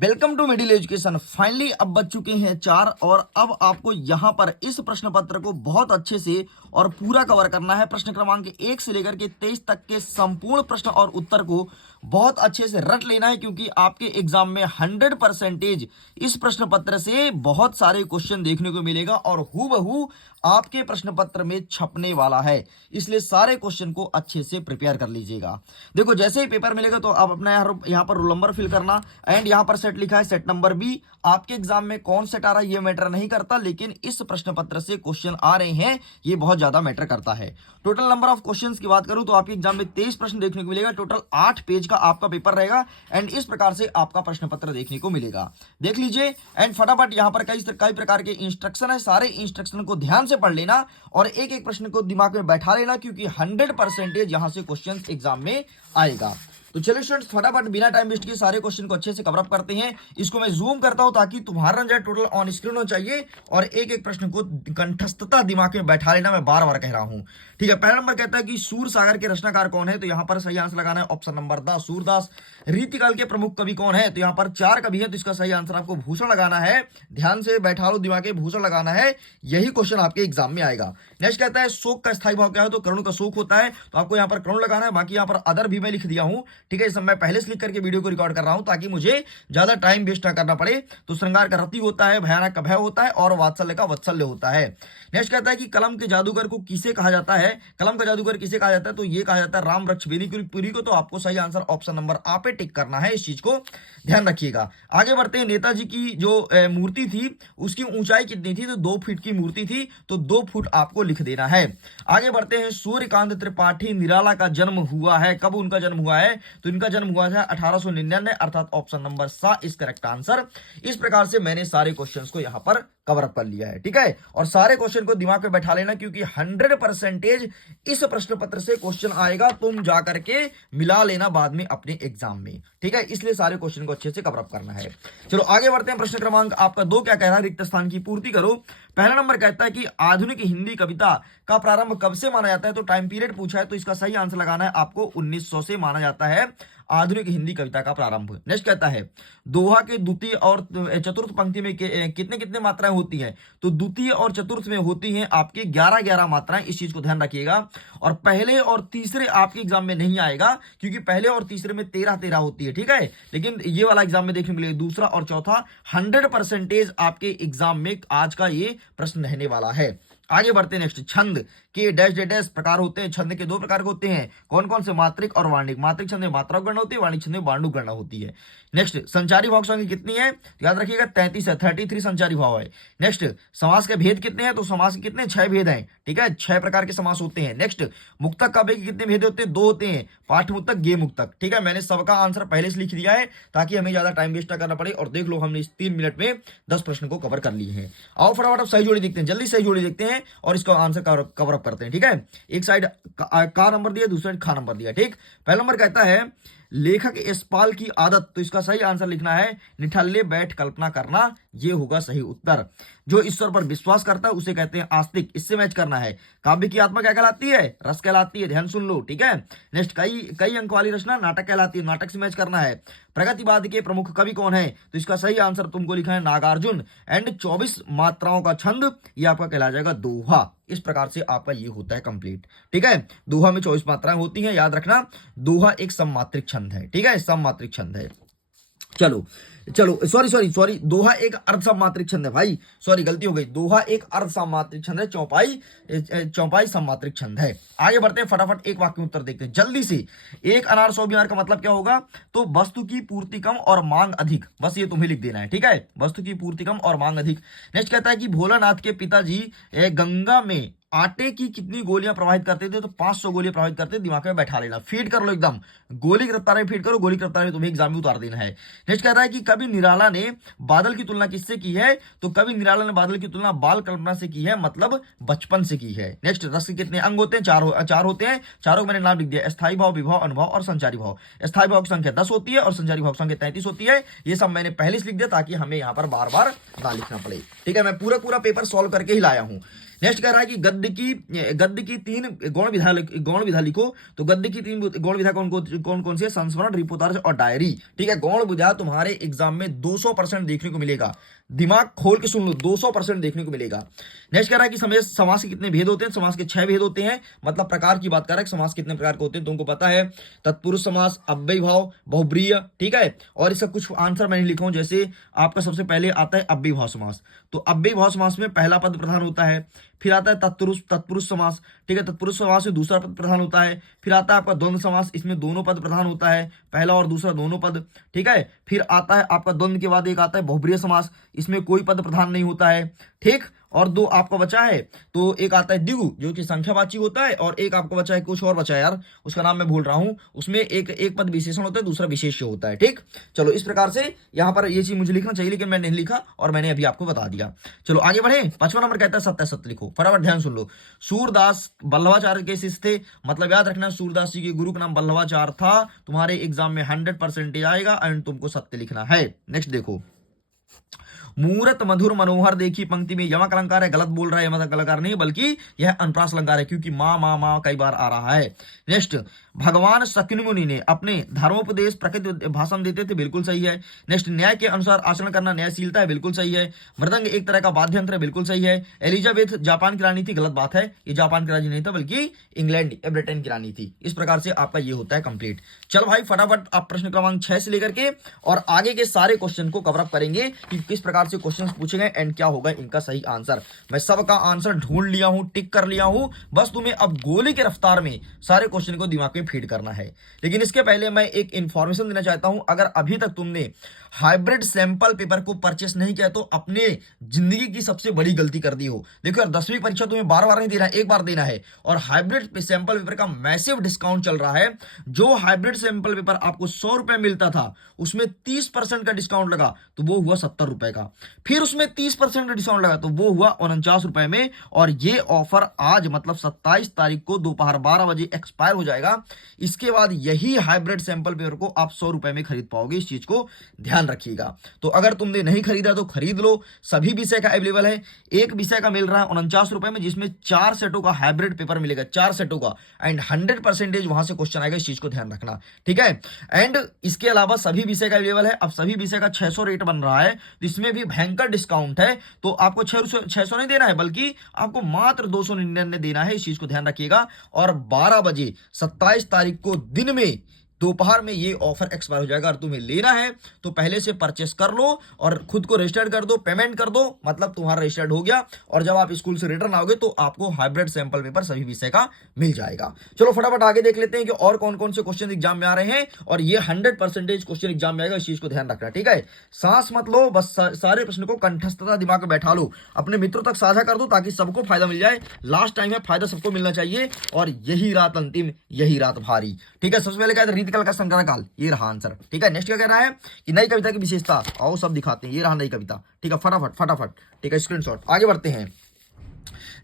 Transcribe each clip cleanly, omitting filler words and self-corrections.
Welcome to middle education. Finally अब बच चुके हैं 4 और अब आपको यहां पर इस प्रश्न पत्र को बहुत अच्छे से और पूरा कवर करना है। प्रश्न क्रमांक 1 से लेकर के 23 तक के संपूर्ण प्रश्न और उत्तर को बहुत अच्छे से रट लेना है, क्योंकि आपके एग्जाम में 100% इस प्रश्न पत्र से बहुत सारे क्वेश्चन देखने को मिलेगा और हूबहू आपके प्रश्न पत्र में छपने वाला है। इसलिए सारे क्वेश्चन को अच्छे से प्रिपेयर कर लीजिएगा। देखो, जैसे ही पेपर मिलेगा तो आप अपना यहाँ पर रोल नंबर फिल करना एंड यहाँ पर सेट लिखा है, सेट नंबर बी। आपके एग्जाम में कौन सेट आ रहा है ये मैटर नहीं करता, लेकिन इस प्रश्न पत्र से क्वेश्चन आ रहे हैं ये बहुत ज्यादा मैटर करता है। टोटल नंबर ऑफ क्वेश्चंस की बात करूं तो आपके एग्जाम में 23 प्रश्न देखने को मिलेगा। टोटल 8 पेज का आपका पेपर रहेगा एंड इस प्रकार से आपका प्रश्न पत्र देखने को मिलेगा। देख लीजिए एंड फटाफट यहाँ पर कई प्रकार के इंस्ट्रक्शन है। सारे इंस्ट्रक्शन को ध्यान से पढ़ लेना और एक एक प्रश्न को दिमाग में बैठा लेना, क्योंकि 100% यहां से क्वेश्चन एग्जाम में आएगा। तो चलिए स्टूडेंट्स, फटाफट बिना टाइम वेस्ट किए सारे क्वेश्चन को अच्छे से कवर अप करते हैं। इसको मैं जूम करता हूं ताकि तुम्हारा नजर टोटल ऑन स्क्रीन हो चाहिए और एक एक प्रश्न को कंठस्थता दिमाग में बैठा लेना। मैं बार बार कह रहा हूं, ठीक है। पहला नंबर कहता है कि सूर सागर के रचनाकार कौन है, तो यहां पर सही आंसर लगाना है ऑप्शन नंबर द सूरदास। रीतिकाल के प्रमुख कवि कौन है, तो यहां पर 4 कवि है, तो इसका सही आंसर आपको भूषण लगाना है। ध्यान से बैठा लो, दिमाग में भूषण लगाना है, यही क्वेश्चन आपके एग्जाम में आएगा। नेक्स्ट कहता है शोक का स्थायी भाव क्या है, तो करुण का शोक होता है, तो आपको यहां पर करुण लगाना है। बाकी यहां पर अदर भी मैं लिख दिया हूं, ठीक है। इस समय मैं पहले से लिख करके वीडियो को रिकॉर्ड कर रहा हूं ताकि मुझे ज्यादा टाइम वेस्ट ना करना पड़े। तो श्रृंगार का रति होता है, भयानक का भय होता है और वात्सल्य का वत्सल्य होता है। नेक्स्ट कहता है कि कलम के जादूगर को किसे कहा जाता है, कलम का जादूगर किसे कहा जाता है, तो ये कहा जाता है राम वृक्ष बेनीपुरी को। तो आपको सही आंसर ऑप्शन नंबर आ पे टिक करना है, इस चीज को ध्यान रखिएगा। आगे बढ़ते हैं। नेताजी की जो मूर्ति थी उसकी ऊंचाई कितनी थी, तो 2 फीट की मूर्ति थी, तो 2 फुट आपको लिख देना है। आगे बढ़ते हैं। सूर्यकांत त्रिपाठी निराला का जन्म हुआ है, कब उनका जन्म हुआ है, तो इनका जन्म हुआ था 1899, अर्थात ऑप्शन नंबर सा इस करेक्ट आंसर। इस प्रकार से मैंने सारे क्वेश्चंस को यहां पर कवर अप कर लिया है, ठीक है। और सारे क्वेश्चन को दिमाग में बैठा लेना, क्योंकि 100% इस प्रश्न पत्र से क्वेश्चन आएगा। तुम जा करके मिला लेना बाद में अपने एग्जाम में, ठीक है। इसलिए सारे क्वेश्चन को अच्छे से कवर अप करना है। चलो आगे बढ़ते हैं। प्रश्न क्रमांक आपका 2 क्या कह रहा है, रिक्त स्थान की पूर्ति करो। पहला नंबर कहता है कि आधुनिक हिंदी कविता का प्रारंभ कब से माना जाता है, तो टाइम पीरियड पूछा है, तो इसका सही आंसर लगाना है आपको 1900 से माना जाता है आधुनिक हिंदी कविता का प्रारंभ। नेक्स्ट कहता है दोहा के द्वितीय और चतुर्थ पंक्ति में कितने कितने मात्राएं होती हैं, तो द्वितीय और चतुर्थ में होती हैं आपकी 11-11 मात्राएं। इस चीज को ध्यान रखिएगा। और पहले और तीसरे आपके एग्जाम में नहीं आएगा, क्योंकि पहले और तीसरे में 13-13 होती है, ठीक है। लेकिन ये वाला एग्जाम में देखने मिलेगा दूसरा और चौथा। 100% आपके एग्जाम में आज का ये प्रश्न रहने वाला है। आगे बढ़ते हैं। नेक्स्ट, छंद के डैश डैश प्रकार होते हैं। छंद के 2 प्रकार होते हैं, कौन कौन से, मात्रिक और वार्णिक। मात्रिक छंद में मात्रा गणना होती है, वार्णिक छंद में वार्णुक गणना होती है। नेक्स्ट, संचारी भाव संख्या कितनी है, तो याद रखिएगा 33 है, 33 संचारी भाव है। नेक्स्ट, समास के भेद कितने हैं, तो समास के कितने 6 भेद हैं, ठीक है। 6 प्रकार के समास होते हैं। नेक्स्ट, मुक्तक काव्य के कितने भेद होते हैं, 2 होते हैं, पाठ मुक्तक, गे मुक्तक, ठीक है। मैंने सबका आंसर पहले से लिख दिया है ताकि हमें ज्यादा टाइम वेस्ट ना करना पड़े। और देख लो, हमने इस 3 मिनट में 10 प्रश्न को कवर कर लिए हैं। आओ फटाफट अब सही जोड़ी देखते हैं, जल्दी सही जोड़ी देखते हैं और इसका आंसर कवर अप करते हैं, ठीक है। एक साइड का नंबर दिया, दूसरी साइड खा नंबर दिया, ठीक। पहला नंबर कहता है लेखक यशपाल की आदत, तो इसका सही आंसर लिखना है निठल्ले बैठ कल्पना करना, ये होगा सही उत्तर। जो ईश्वर पर विश्वास करता है उसे कहते हैं आस्तिक, इससे मैच करना है। काव्य की आत्मा क्या कहलाती है, रस कहलाती है, ध्यान सुन लो, ठीक है। नेक्स्ट, कई अंक वाली रचना नाटक कहलाती है, नाटक से मैच करना है। प्रगतिवाद के प्रमुख कवि कौन है, तो इसका सही आंसर तुमको लिखा है नागार्जुन। एंड 24 मात्राओं का छंद, ये आपका कहला जाएगा दोहा। इस प्रकार से आपका ये होता है कंप्लीट, ठीक है। दोहा में 24 मात्राएं होती हैं, याद रखना। दोहा एक सममात्रिक छंद है, ठीक है, सममात्रिक छंद है। चलो चलो, सॉरी, दोहा एक अर्ध सममात्रिक छंद है भाई, सॉरी गलती हो गई। दोहा एक अर्ध सममात्रिक छंद है, चौपाई सममात्रिक छंद है। आगे बढ़ते हैं, फटाफट एक वाक्य में उत्तर देखते हैं जल्दी से। एक अनार 100 बिहार का मतलब क्या होगा, तो वस्तु की पूर्ति कम और मांग अधिक, बस ये तुम्हें लिख देना है, ठीक है। वस्तु की पूर्ति कम और मांग अधिक। नेक्स्ट कहता है कि भोलानाथ के पिताजी गंगा में आटे की कितनी गोलियां प्रवाहित करते थे, तो 500 गोलियां प्रवाहित करते थे। दिमाग में बैठा लेना, फीड कर लो एकदम, गोली की रफ्तार में फीड करो, गोली की रफ्तार में तुम्हें एग्जाम में उतार देना है। नेक्स्ट कह रहा है कि कवि निराला ने बादल की तुलना किससे की है, तो कवि निराला ने बादल की तुलना बाल कल्पना से की है, मतलब बचपन से की है। नेक्स्ट, रस के कितने अंग होते हैं, 4 होते हैं। चारों मैंने नाम लिख दिया, स्थायी भाव, विभाव, अनुभव और संचारी भाव। स्थायी भाव की संख्या 10 होती है और संचारी भाव की संख्या 33 होती है। ये सब मैंने पहले से लिख दिया ताकि हमें यहाँ पर बार बार ना लिखना पड़े, ठीक है। मैं पूरा पेपर सॉल्व करके ही लाया हूं। नेक्स्ट कह रहा है कि गद्य की 3 गौण विधा लिखो। तो गद्य की 3 गौण विधा कौन कौन सी है? संस्मरण, रिपोर्टाज और डायरी। ठीक है, गौण विधा तुम्हारे एग्जाम में 200% देखने को मिलेगा। दिमाग खोल के सुन लो, 200% देखने को मिलेगा। नेक्स्ट कह रहा है कि समास के कितने भेद होते हैं? समास के 6 भेद होते हैं, मतलब प्रकार की बात कर रहा है। समास कितने प्रकार के होते हैं तुमको पता है? तत्पुरुष समास, अव्ययी भाव, बहुब्रीहि। ठीक है, और इसका कुछ आंसर मैंने लिखा हूं, जैसे आपका सबसे पहले आता है अव्ययी भाव समास। तो अव्ययी भाव समास में पहला पद प्रधान होता है, फिर आता है तत्पुरुष समास। ठीक है, तत्पुरुष समास में दूसरा पद प्रधान होता है, फिर आता है आपका द्वंद्व समास, इसमें दोनों पद प्रधान होता है, पहला और दूसरा दोनों पद। ठीक है, फिर आता है आपका द्वंद्व के बाद एक आता है बहुब्रीहि समास, इसमें कोई पद प्रधान नहीं होता है। ठीक, और 2 आपका बचा है, तो एक आता है द्विगु जो कि संख्यावाची होता है, और एक आपको बचा है, कुछ और बचा है यार, उसका नाम मैं भूल रहा हूं, उसमें एक पद विशेषण होता है, दूसरा विशेष्य होता है। ठीक, चलो इस प्रकार से यहां पर ये चीज मुझे लिखना चाहिए, लेकिन मैंने नहीं लिखा और मैंने अभी आपको बता दिया। चलो आगे बढ़े। 5वां नंबर कहता है सत्यासत्य लिखो। फटाफट ध्यान सुन लो। सूरदास वल्लभाचार्य के शिष्य थे, मतलब याद रखना सूरदास जी के गुरु का नाम वल्लभाचार्य था। तुम्हारे एग्जाम में 100% आएगा एंड तुमको सत्य लिखना है। नेक्स्ट देखो, मूरत मधुर मनोहर देखी पंक्ति में यमक अलंकार है, गलत बोल रहा है, यमक अलंकार नहीं बल्कि यह अनुप्रास अलंकार है, क्योंकि माँ माँ माँ कई बार आ रहा है। नेक्स्ट, भगवान शक्नि मुनि ने अपने धर्मोपदेश प्रकृति भाषण देते थे, बिल्कुल सही है। नेक्स्ट, न्याय के अनुसार आचरण करना न्यायशीलता है, बिल्कुल सही है। मृदंग एक तरह का वाद्य यंत्र है, बिल्कुल सही है। एलिजाबेथ जापान की रानी थी, गलत बात है, ये जापान की रानी नहीं था बल्कि इंग्लैंड ब्रिटेन की रानी थी। इस प्रकार से आपका ये होता है कंप्लीट। चल भाई फटाफट आप प्रश्न क्रमांक 6 से लेकर के और आगे के सारे क्वेश्चन को कवर अप करेंगे कि किस प्रकार से क्वेश्चन पूछे गए एंड क्या होगा इनका सही आंसर। मैं सबका आंसर ढूंढ लिया हूं, टिक कर लिया हूं, बस तुम्हें अब गोली के रफ्तार में सारे क्वेश्चन को दिमाग में फीड करना है। लेकिन इसके पहले मैं एक इंफॉर्मेशन देना चाहता हूं, अगर अभी तक तुमने हाइब्रिड सैंपल पेपर को परचेस नहीं किया तो अपने जिंदगी की सबसे बड़ी गलती कर दी हो। देखो यार 10वीं परीक्षा तुम्हें बार बार नहीं देना है, एक बार देना है, और हाइब्रिड सैंपल पेपर का मैसिव डिस्काउंट चल रहा है। जो हाइब्रिड सैंपल पेपर आपको 100 रुपए मिलता था उसमें 30% का डिस्काउंट लगा तो वो हुआ 70 रुपए का, फिर उसमें 30% का डिस्काउंट लगा तो वो हुआ 49 रुपए में। और ये ऑफर आज मतलब 27 तारीख को दोपहर 12 बजे एक्सपायर हो जाएगा। इसके बाद यही हाइब्रिड सैंपल पेपर को आप 100 रुपए में खरीद पाओगे, इस चीज को ध्यान रखिएगा। तो अगर तुमने नहीं खरीदा तो खरीद लो, सभी विषय का अवेलेबल है। एक विषय का मिल रहा है 49 रुपए में, जिसमें 4 सेटों का हाइब्रिड पेपर मिलेगा, 4 सेटों का, एंड 100% वहां से क्वेश्चन आएगा, इस चीज को ध्यान रखना, ठीक है। एंड इसके अलावा सभी विषय का अवेलेबल है। अब सभी विषय का 600 रेट बन रहा है, तो इसमें भी भयंकर डिस्काउंट है। तो आपको 600 नहीं देना है बल्कि आपको मात्र 299 देना है, इस चीज को ध्यान रखिएगा। और 12 बजे 27 तारीख को दिन में दोपहर में ये ऑफर एक्सपायर हो जाएगा। और तुम्हें लेना है तो पहले से परचेस कर लो और खुद को रजिस्टर्ड कर दो, पेमेंट कर दो, मतलब तुम्हारा रजिस्टर्ड हो गया। और जब आप स्कूल से रिटर्न आओगे तो आपको हाइब्रिड सैंपल पेपर सभी विषय का मिल जाएगा। चलो फटाफट आगे देख लेते हैं कि और कौन कौन से क्वेश्चन एग्जाम में आ रहे हैं, और ये 100% क्वेश्चन एग्जाम में आएगा, इस चीज को ध्यान रखना, ठीक है। सांस मत लो, बस सारे प्रश्न को कंठस्थता दिमाग में बैठा लो, अपने मित्रों तक साझा कर दो ताकि सबको फायदा मिल जाए। लास्ट टाइम है, फायदा सबको मिलना चाहिए, और यही रात अंतिम, यही रात भारी, ठीक है। सबसे पहले क्या है, रीतिकाल का संग्रह काल, ये रहा आंसर, ठीक है। नेक्स्ट क्या कह रहा है कि नई कविता की विशेषता, आओ सब दिखाते हैं, ये रहा नई कविता, ठीक है। फटाफट फटाफट, ठीक है, स्क्रीनशॉट। आगे बढ़ते हैं।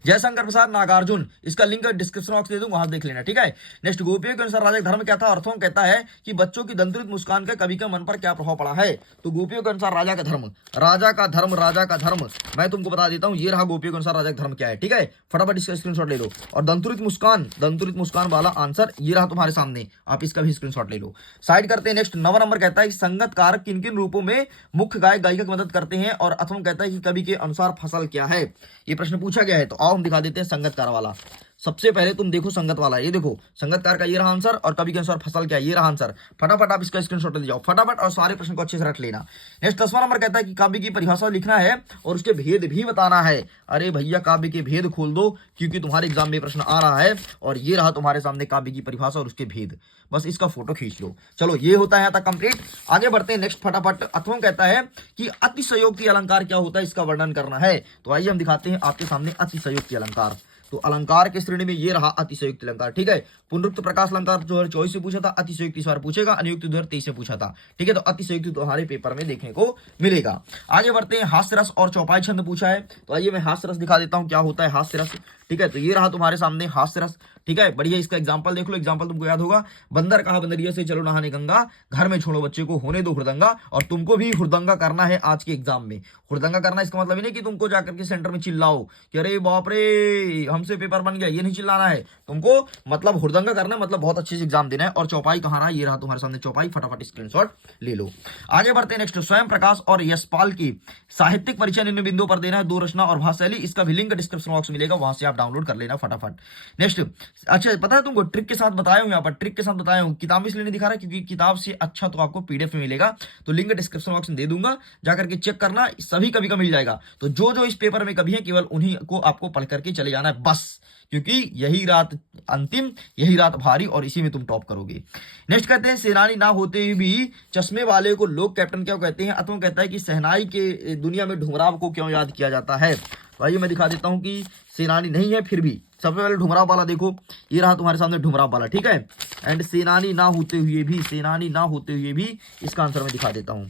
जयशंकर प्रसाद नागार्जुन, इसका लिंक डिस्क्रिप्शन बॉक्स दे दूं, वहां देख लेना, ठीक है। नेक्स्ट, गोपियों के अनुसार राजा का धर्म क्या था? अर्थों कहता है कि बच्चों की दंतरित मुस्कान का कवि के मन पर क्या प्रभाव पड़ा है। तो गोपियों के अनुसार राजा का धर्म, राजा का धर्म, राजा का धर्म मैं तुमको बता देता हूं, ये रहा गोपियों के अनुसार राजा का धर्म क्या है, ठीक है। फटाफट इसका स्क्रीनशॉट ले लो। और दंतरित मुस्कान वाला आंसर ये रहा तुम्हारे सामने, आप इसका भी स्क्रीनशॉट ले लो, साइड करते हैं। नेक्स्ट, 9वां नंबर कहता है कि संगतकार किन किन रूपों में मुख्य गायक गायिका की मदद करते हैं, और अथवा कहता है कि कवि के अनुसार फसल क्या है। ये प्रश्न पूछा गया है, तो आओ हम दिखा देते हैं संगतकार वाला। सबसे पहले तुम देखो संगत वाला, ये देखो संगतकार का ये रहा आंसर, और कवि के अनुसार फसल क्या है, ये रहा आंसर। फटाफट आप इसका स्क्रीनशॉट ले जाओ फटाफट, और सारे प्रश्न को अच्छे से रख लेना। नेक्स्ट 10वां नंबर कहता है कि काव्य की परिभाषा लिखना है और उसके भेद भी बताना है। अरे भैया काव्य के भेद खोल दो, क्योंकि तुम्हारे एग्जाम में प्रश्न आ रहा है। और ये रहा तुम्हारे सामने काव्य की परिभाषा और उसके भेद, बस इसका फोटो खींच लो। चलो ये होता है यहाँ तक कंप्लीट। आगे बढ़ते हैं। नेक्स्ट फटाफट, अथवा कहता है कि अतिशयोक्ति अलंकार क्या होता है, इसका वर्णन करना है। तो आइए हम दिखाते हैं आपके सामने अतिशयोक्ति अलंकार। तो अलंकार के श्रेणी में ये रहा अतिशयोक्ति अलंकार, ठीक है। पुनरुक्त प्रकाश अलंकार 2024 से पूछा था, अतिशयोक्ति इस बार पूछेगा, अनुयुक्त 2023 से पूछा था, ठीक है। तो अतिशयोक्ति तुम्हारे पेपर में देखने को मिलेगा। आगे बढ़ते हैं, हास्य रस और चौपाई छंद पूछा है, तो आइए मैं हास्य रस दिखा देता हूं क्या होता है हास्य रस, ठीक है। तो ये रहा तुम्हारे सामने हास्य रस, ठीक है, बढ़िया। इसका एग्जांपल देख लो, एग्जांपल तुमको याद होगा, बंदर कहा बंदरिया से चलो नहाने गंगा, घर में छोड़ो बच्चे को होने दो हुड़दंगा। और तुमको भी हुड़दंगा करना है आज के एग्जाम में। हुड़दंगा करना इसका मतलब ही नहीं कि तुमको जाकर के सेंटर में चिल्लाओ कि अरे बाप रे हमसे पेपर बन गया, ये नहीं चिल्लाना है तुमको, मतलब हुड़दंगा करना है, मतलब बहुत अच्छे से एग्जाम देना है। और चौपाई कहाँ रहा, ये रहा तुम्हारे सामने चौपाई, फटाफट स्क्रीनशॉट ले लो। आगे बढ़ते हैं नेक्स्ट, स्वयं प्रकाश और यशपाल की साहित्यिक परिचय निम्न बिंदुओं पर देना है, दो रचना और भाषा शैली, इसका भी लिंक डिस्क्रिप्शन बॉक्स मिलेगा, वहां से आप डाउनलोड कर लेना फटाफट। नेक्स्ट, अच्छा पता है तुमको ट्रिक के साथ बताया हूं, यहाँ पर ट्रिक के साथ बताया हूं, किताब इसलिए नहीं दिखा रहा क्योंकि किताब से अच्छा तो आपको पीडीएफ में मिलेगा, तो लिंक डिस्क्रिप्शन बॉक्स में दे दूंगा, जाकर के चेक करना, सभी कभी का मिल जाएगा। तो जो जो इस पेपर में कभी है केवल उन्हीं को आपको पढ़ करके चले जाना है बस, क्योंकि यही रात अंतिम, यही रात भारी, और इसी में तुम टॉप करोगे। नेक्स्ट कहते हैं, सेनानी ना होते हुए भी चश्मे वाले को लोग कैप्टन क्यों कहते हैं। अथवा कहता है कि सहनाई के दुनिया में ढुमराव को क्यों याद किया जाता है। तो आइए मैं दिखा देता हूं कि सेनानी नहीं है फिर भी, सबसे पहले ढुमराव वाला देखो, ये रहा तुम्हारे सामने ढुमराव वाला, ठीक है। एंड सेनानी ना होते हुए भी, सेनानी ना होते हुए भी, इसका आंसर मैं दिखा देता हूं।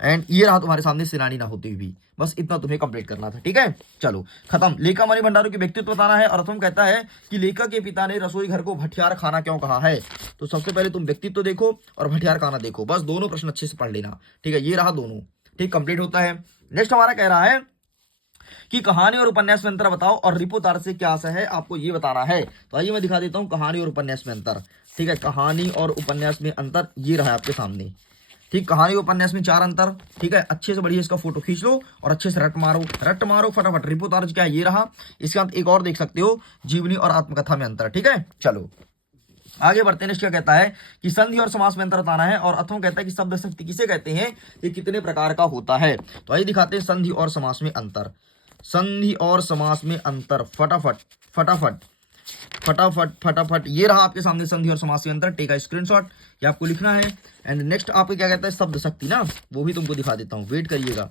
एंड ये रहा तुम्हारे सामने सेनानी ना होते हुए भी, बस इतना तुम्हें कंप्लीट करना था, ठीक है। चलो खत्म। लेखा मणि भंडारू के व्यक्तित्व बताना है, और तुम कहता है कि लेखक के पिता ने रसोई घर को भटियार खाना क्यों कहा है। तो सबसे पहले तुम व्यक्तित्व देखो और भटियार खाना देखो, बस दोनों प्रश्न अच्छे से पढ़ लेना, ठीक है। ये रहा दोनों, ठीक, कंप्लीट होता है। नेक्स्ट हमारा कह रहा है कि कहानी और उपन्यास में अंतर बताओ, और रिपोतार से क्या आशा है, आपको ये बताना है। तो आइए मैं दिखा देता हूं कहानी और उपन्यास में अंतर, ठीक है। कहानी और उपन्यास में अंतर ये रहा आपके सामने, ठीक। कहानी उपन्यास में 4 अंतर, ठीक है। अच्छे से बढ़िया इसका फोटो खींच लो और अच्छे से रट मारो फटाफट। रिपोतार्ज क्या है, ये रहा। इसके साथ एक और देख सकते हो, जीवनी और आत्मकथा में अंतर, ठीक है। चलो आगे बढ़ते हैं। क्या कहता है कि संधि और समास में अंतर बताना है, और अथवा कहता है कि शब्द शक्ति किसे कहते हैं, ये कितने प्रकार का होता है। तो आइए दिखाते हैं संधि और समास में अंतर, संधि और समास में अंतर, फटाफट फटाफट फटाफट फटाफट। ये रहा आपके सामने संधि और समास में अंतर, टेक अ स्क्रीनशॉट, ये आपको लिखना है। एंड नेक्स्ट आपको क्या कहता है, शब्द शक्ति ना, वो भी तुमको दिखा देता हूँ, वेट करिएगा।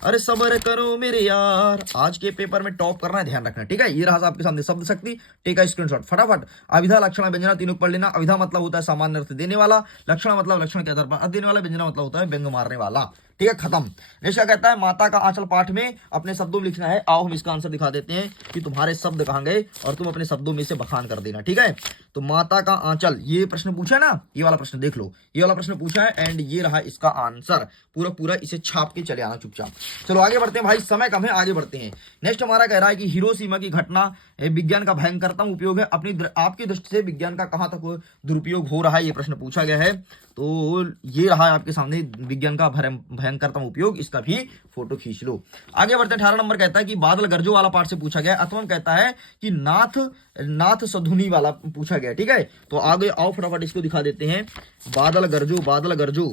अरे सब्र करो मेरे यार, आज के पेपर में टॉप करना है, ध्यान रखना, ठीक है। ये रहा आपके सामने शब्द शक्ति, टेक अ स्क्रीनशॉट फटाफट। अविधा लक्षण व्यंजना तीनों पढ़ लेना। अविधा मतलब होता है सामान्य अर्थ देने वाला, लक्षण मतलब लक्षण के आधार पर अर्थ देने वाला, व्यंजना मतलब होता है व्यंग मारने वाला, ठीक है, खत्म। नेक्स्ट क्या कहता है, माता का आंचल पाठ में अपने शब्दों में लिखना है। आओ हम इसका आंसर दिखा देते हैं कि तुम्हारे शब्द कहाँ गए, और तुम अपने शब्दों में से बखान कर देना, ठीक है। तो माता का आंचल, ये प्रश्न पूछा है ना, ये वाला प्रश्न देख लो, ये वाला प्रश्न पूछा है, एंड ये रहा इसका आंसर, पूरा पूरा इसे छाप के चले आना चुपचाप। चलो आगे बढ़ते हैं भाई, समय कम है, आगे बढ़ते हैं। नेक्स्ट हमारा कह रहा है कि हिरोशिमा की घटना विज्ञान का भयंकरतम उपयोग है, आपकी दृष्टि से विज्ञान का कहां तक दुरुपयोग हो रहा है, ये प्रश्न पूछा गया है। तो ये रहा आपके सामने विज्ञान का भयंकरतम उपयोग, इसका भी फोटो खींच लो। आगे बढ़ते 18 नंबर कहता है कि बादल गरजो वाला पार्ट से पूछा गया, अथवा कहता है कि नाथ सधुनी वाला पूछा गया, ठीक है। तो आगे आओ फटाफट इसको दिखा देते हैं, बादल गरजो बादल गरजो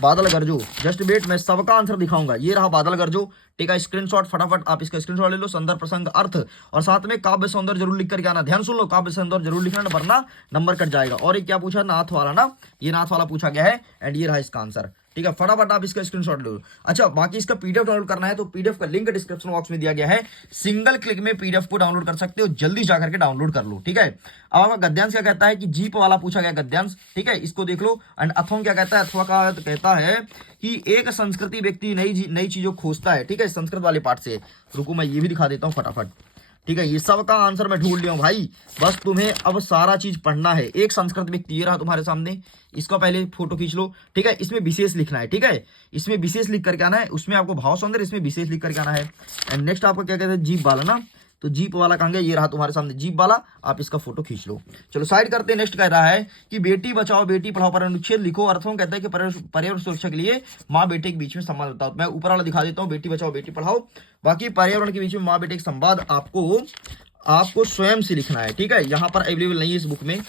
बादल गरजो। जस्ट वेट, मैं सबका आंसर दिखाऊंगा। ये रहा बादल गरजो, टेक अ स्क्रीनशॉट फटाफट, आप इसका स्क्रीनशॉट ले लो, संदर्भ प्रसंग अर्थ, और साथ में काव्य सौंदर्य जरूर लिख करके आना। ध्यान सुन लो, काव्य सौंदर्य जरूर लिखना, वरना नंबर कट जाएगा। और ये क्या पूछा, नाथ वाला ना, ये नाथ वाला पूछा गया है, एंड ये रहा इसका आंसर, ठीक है। फटाफट आप इसका स्क्रीनशॉट लो। अच्छा, बाकी इसका पीडीएफ डाउनलोड करना है तो पीडीएफ का लिंक डिस्क्रिप्शन बॉक्स में दिया गया है, सिंगल क्लिक में पीडीएफ को डाउनलोड कर सकते हो, जल्दी जाकर के डाउनलोड कर लो, ठीक है। अब आपका गद्यांश क्या कहता है कि जीप वाला पूछा गया गद्यांश, ठीक है, इसको देख लो। एंड अथवा क्या कहता है, अथवा का कहता है कि एक संस्कृति व्यक्ति नई चीजों खोजता है, ठीक है, संस्कृत वाले पार्ट से। रुको मैं ये भी दिखा देता हूँ फटाफट, ठीक है। ये सब का आंसर मैं ढूंढ लिया हूं भाई, बस तुम्हें अब सारा चीज पढ़ना है। एक संस्कृत व्यक्ति, ये रहा तुम्हारे सामने, इसका पहले फोटो खींच लो, ठीक है। इसमें विशेष लिखना है, ठीक है, इसमें विशेष लिख करके आना है, उसमें आपको भाव सौंदर्य, इसमें विशेष लिख करके आना है। एंड नेक्स्ट आपको क्या कहते हैं, जीप वाला ना, तो जीप वाला कहां गया, ये रहा तुम्हारे सामने जीप वाला, आप इसका फोटो खींच लो। चलो साइड करते हैं। नेक्स्ट कह रहा है कि बेटी बचाओ बेटी पढ़ाओ पर अनुच्छेद लिखो, अर्थों कहता है कि पर्यावरण सुरक्षा के लिए माँ बेटे के बीच में संवाद बताओ। मैं ऊपर वाला दिखा देता हूँ, बेटी बचाओ बेटी पढ़ाओ, बाकी पर्यावरण के बीच में माँ बेटे के संवाद आपको स्वयं से लिखना है, ठीक है। यहाँ पर अवेलेबल नहीं है इस बुक में,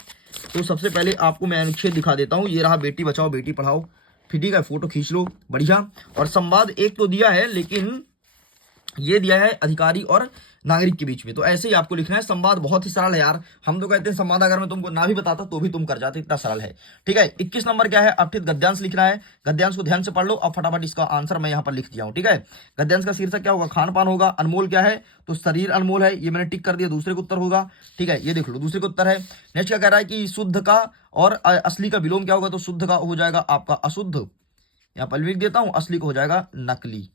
तो सबसे पहले आपको मैं अनुच्छेद दिखा देता हूँ। ये रहा बेटी बचाओ बेटी पढ़ाओ, फिर ठीक है, फोटो खींच लो, बढ़िया। और संवाद एक तो दिया है, लेकिन ये दिया है अधिकारी और नागरिक के बीच में। तो ऐसे ही आपको लिखना है। संवाद बहुत ही सरल है यार, हम तो कहते हैं संवाद अगर मैं तुमको ना भी बताता तो भी तुम कर जाते, इतना सरल है। ठीक है, 21 नंबर क्या है, अपठित गद्यांश लिखना है। गद्यांश को ध्यान से पढ़ लो। अब फटाफट इसका आंसर मैं यहाँ पर लिख दिया हूँ। ठीक है, गद्यांश का शीर्षक क्या होगा, खान पान होगा। अनमोल क्या है, तो शरीर अनमोल है, ये मैंने टिक कर दिया, दूसरे का उत्तर होगा। ठीक है, ये देख लो दूसरे का उत्तर है। नेक्स्ट क्या कह रहा है कि शुद्ध का और असली का विलोम क्या होगा, तो शुद्ध का हो जाएगा आपका अशुद्ध, यहाँ पर लिख देता हूं, असली का हो जाएगा नकली।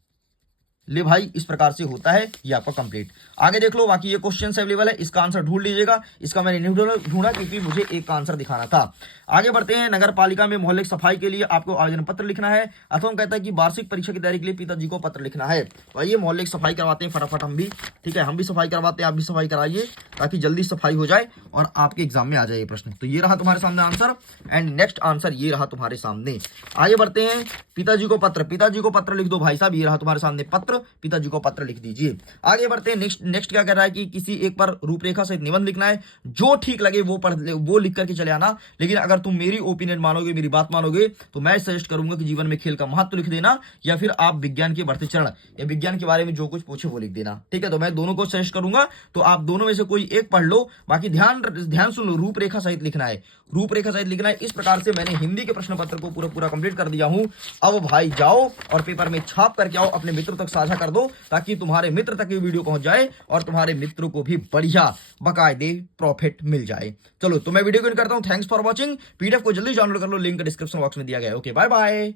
ले भाई, इस प्रकार से होता है ये आपका कंप्लीट। आगे देख लो, बाकी ये क्वेश्चन अवेलेबल है, इसका आंसर ढूंढ लीजिएगा। इसका मैंने नहीं ढूंढा क्योंकि मुझे एक का आंसर दिखाना था। आगे बढ़ते हैं, नगर पालिका में मोहल्ले की सफाई के लिए आपको आवेदन पत्र लिखना है। अथवा कहता है कि वार्षिक परीक्षा की तैयारी के लिए पिताजी को पत्र लिखना है। तो आइए मोहल्ले की सफाई करवाते हैं फटाफट हम भी। ठीक है, हम भी सफाई करवाते हैं, आप भी सफाई कराइए ताकि जल्दी सफाई हो जाए और आपके एग्जाम में आ जाए ये प्रश्न। तो ये रहा तुम्हारे सामने आंसर, एंड नेक्स्ट आंसर ये रहा तुम्हारे सामने। आगे बढ़ते हैं, पिताजी को पत्र, पिताजी को पत्र लिख दो भाई साहब, ये रहा तुम्हारे सामने पत्र, पिताजी को पत्र लिख दीजिए। आगे बढ़ते हैं, नेक्स्ट क्या कर रहा है कि किसी एक पर रूपरेखा सहित निबंध लिखना है। जो ठीक लगे वो लिख करके चले आना। लेकिन अगर तुम मेरी ओपिनियन मानोगे, मेरी बात मानोगे, तो मैं सजेस्ट करूंगा कि जीवन में खेल का महत्व लिख देना, या फिर आप विज्ञान के बढ़ते चरण या विज्ञान के बारे में जो कुछ पूछे वो लिख देना। ठीक है, तो मैं दोनों को सजेस्ट करूंगा, तो आप दोनों में से कोई एक पढ़ लो। बाकी ध्यान सुन लो, रूपरेखा सहित लिखना है, रूपरेखा सहित लिखना है। इस प्रकार से मैंने हिंदी के प्रश्न पत्र को पूरा कंप्लीट कर दिया हूं। अब भाई जाओ और पेपर में छाप करके आओ, अपने मित्रों तक साझा कर दो ताकि तुम्हारे मित्र तक ये वीडियो पहुंच जाए और तुम्हारे मित्रों को भी बढ़िया बकायदे प्रॉफिट मिल जाए। चलो, तो मैं वीडियो को एंड करता हूं। Thanks for watching. पीडीएफ को जल्दी डाउनलोड कर लो, लिंक डिस्क्रिप्शन बॉक्स में दिया गया है। Okay, bye bye.